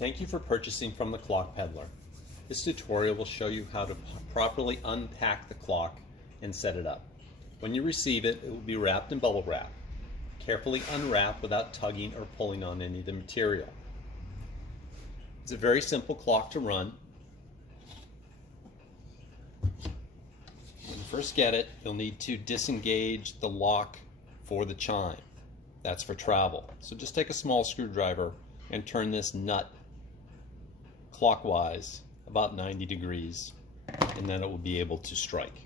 Thank you for purchasing from the Clock Peddler. This tutorial will show you how to properly unpack the clock and set it up. When you receive it, it will be wrapped in bubble wrap. Carefully unwrap without tugging or pulling on any of the material. It's a very simple clock to run. When you first get it, you'll need to disengage the lock for the chime. That's for travel. So just take a small screwdriver and turn this nut clockwise about 90 degrees, and then it will be able to strike.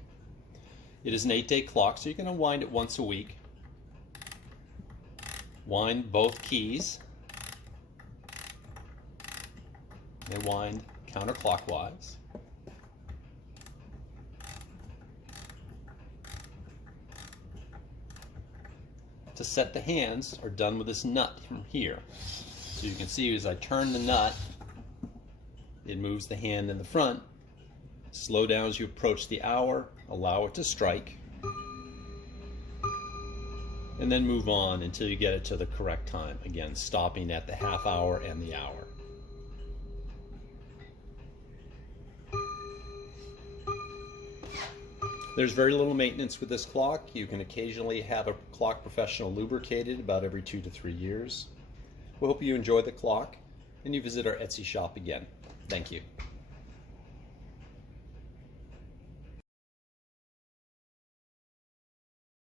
It is an 8-day clock, so you're going to wind it once a week. Wind both keys. They wind counterclockwise. To set the hands are done with this nut from here. So you can see as I turn the nut, it moves the hand in the front. Slow down as you approach the hour, allow it to strike, and then move on until you get it to the correct time. Again, stopping at the half hour and the hour. There's very little maintenance with this clock. You can occasionally have a clock professional lubricated about every 2 to 3 years. We hope you enjoy the clock and you visit our Etsy shop again. Thank you.